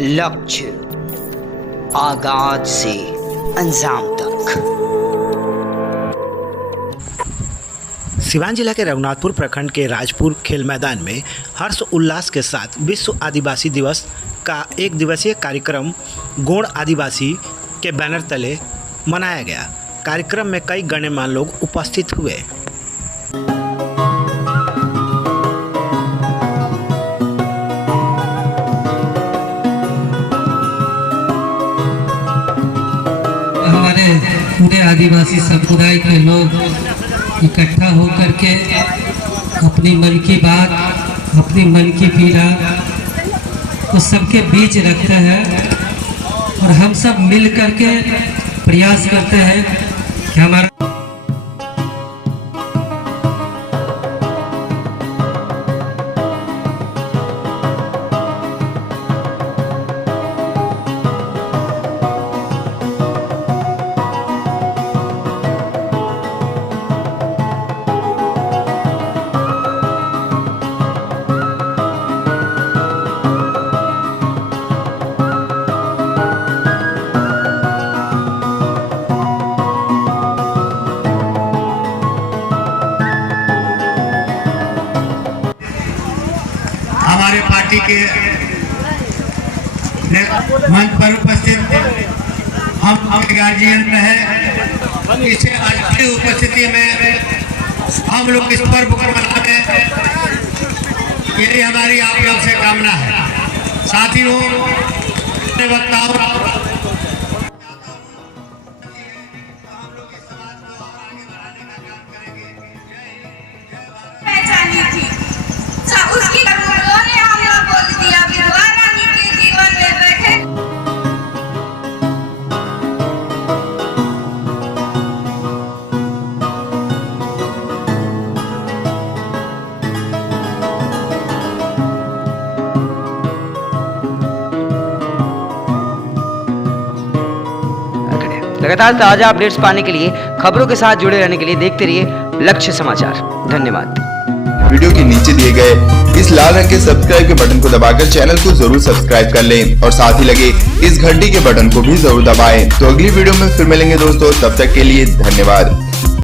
लक्ष्य आगाज से अंजाम तक। सिवान जिला के रघुनाथपुर प्रखंड के राजपुर खेल मैदान में हर्ष उल्लास के साथ विश्व आदिवासी दिवस का एक दिवसीय कार्यक्रम गोंड आदिवासी के बैनर तले मनाया गया। कार्यक्रम में कई गणमान्य लोग उपस्थित हुए। पूरे आदिवासी समुदाय के लोग इकट्ठा होकर के अपनी मन की बात, अपनी मन की पीड़ा को सबके बीच रखते हैं और हम सब मिल करके प्रयास करते हैं कि हमारा हमारे पार्टी के मंच पर उपस्थित हम गार्जियन है, इसे आज की उपस्थिति में हम लोग इस पर्व को मनाते हैं, यही हमारी आप लोग से कामना है। साथियों, वक्ताओं उसकी उन्होंने हमला बोल दिया विधवा रानी के जीवन में बैठे। लगातार ताजा अपडेट्स पाने के लिए, खबरों के साथ जुड़े रहने के लिए देखते रहिए लक्ष्य समाचार। धन्यवाद। वीडियो के नीचे दिए गए इस लाल रंग के सब्सक्राइब के बटन को दबाकर चैनल को जरूर सब्सक्राइब कर लें और साथ ही लगे इस घंटी के बटन को भी जरूर दबाएं। तो अगली वीडियो में फिर मिलेंगे दोस्तों, तब तक के लिए धन्यवाद।